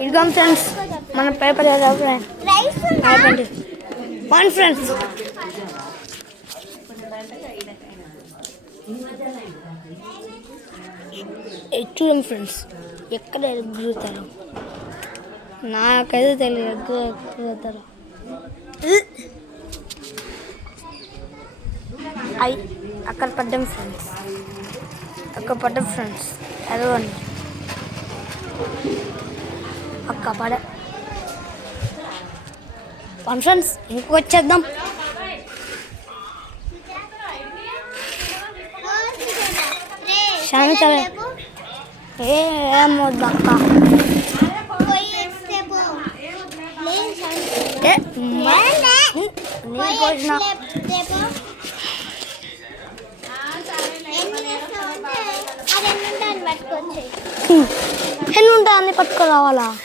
ఇదిగో ఫ్రెండ్స్ మన పేపర్ అయిపోయింది వన్ ఫ్రెండ్స్ చూడండి ఫ్రెండ్స్ ఎక్కడ ఎగురుతారు నాకైతే తెలియదు ఎగురుతారు అక్కడ పడ్డాం ఫ్రెండ్స్ ఎదవండి అక్క పడ ఫ్రెండ్స్ ఇంకొక వచ్చేద్దాం శాంత ఏమొద్దు అక్క ఎన్ని ఉంటాయి అన్ని పట్టుకురావాలా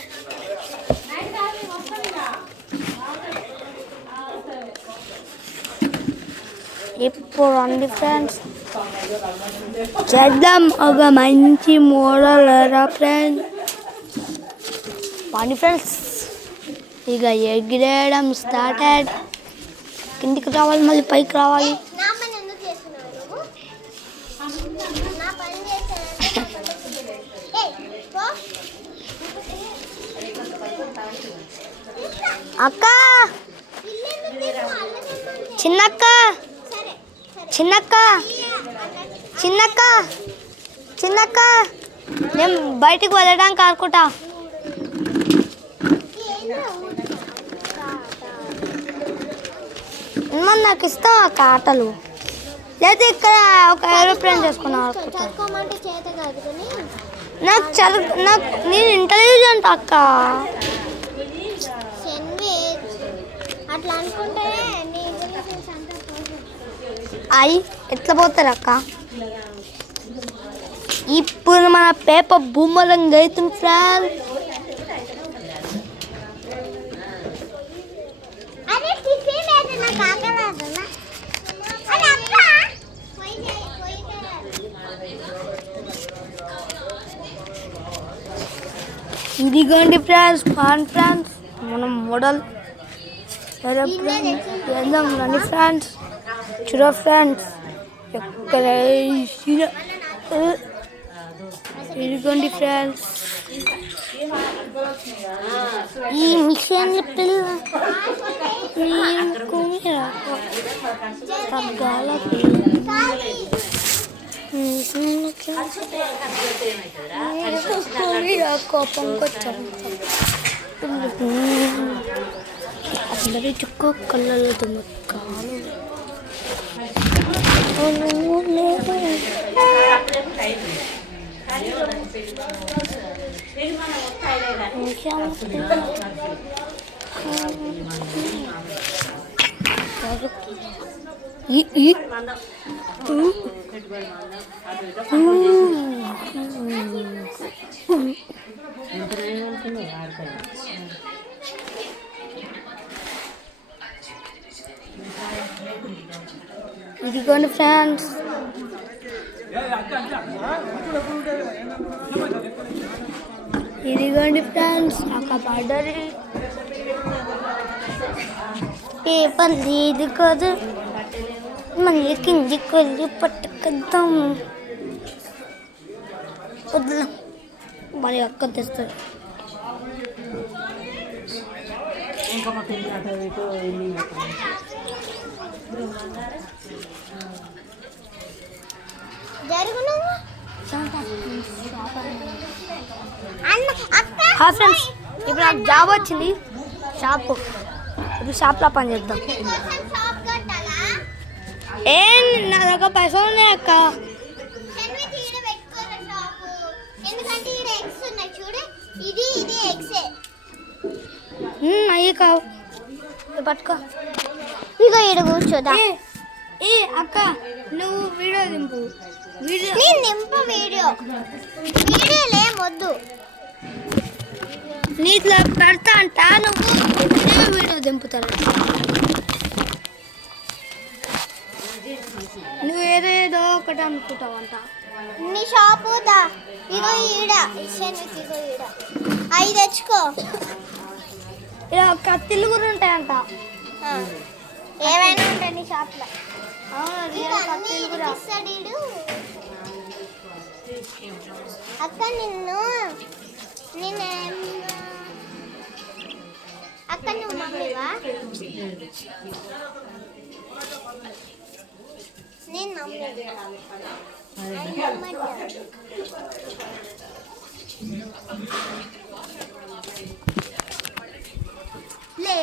ఇప్పుడు అండి ఫ్రెండ్స్ చేద్దాం ఒక మంచి మోడల్ రా ఫ్రెండ్స్ పండి ఫ్రెండ్స్ ఇక ఎగిరేయడం స్టార్టెడ్ కిందికి రావాలి మళ్ళీ పైకి రావాలి అక్క చిన్నక్క చిన్నక్క చిన్నక్క చిన్నక్క నేను బయటికి వెళ్ళడానికి అనుకుంటా మరి నాకు ఇస్తాం అక్క ఆటలు లేదా ఇక్కడ ఒక ఏరోప్లేన్ చేసుకున్నా నాకు నేను ఇంటెలిజెంట్ అక్క అయ్యి ఎట్లా పోతారు అక్క ఇప్పుడు మన పేపర్ బూమరంగా అవుతుంది ఫ్రెండ్ ఇదిగోండి ఫ్రెండ్స్ ఫ్రెండ్స్ మనం మోడల్ వెళ్దాం రండి ఫ్రెండ్స్ చూడ ఫ్రెండ్స్ ఎక్కడ ఇదిగోండి ఫ్రెండ్స్ ఈ మిషన్ కోపంకొచ్చాను అందరి చుక్క కళ్ళలో కాలు ఇదిగోండి ఫ్రెండ్స్ నాకు పడ్డది పేపర్ లేదు కదా మళ్ళీ కిందికి వెళ్ళి పట్టుకొద్దాం వద్దాం మరి అక్క తెస్తుంది ఫ్రెండ్స్ ఇప్పుడు నాకు జాబ్ వచ్చింది ఇప్పుడు షాప్లో పని చేద్దాం నా దగ్గర పైసలు ఉన్నాయి అక్క అయ్యి కావు పట్టుకో ఇక ఈడ కూర్చోదా అక్క నువ్వు వీడియో దింపు వీడియోలే వద్దు నీట్లో పెడతా అంట నువ్వు వీడియో దింపుతారు నువ్వు ఏదో ఒకటి అనుకుంటావు అంట నీ షాపు దా ఇగో ఈడ శనుకి ఇగో ఈడ అవి తెచ్చుకో. ఇలా కత్తిలు కూడా ఉంటాయంట. ఏమైనా ఉంటాయి నీ షాప్లో. కత్తిలు కూడా. అక్క నిన్ను అక్క నువ్వు మమ్మీవా? నేను మమ్మీ. లే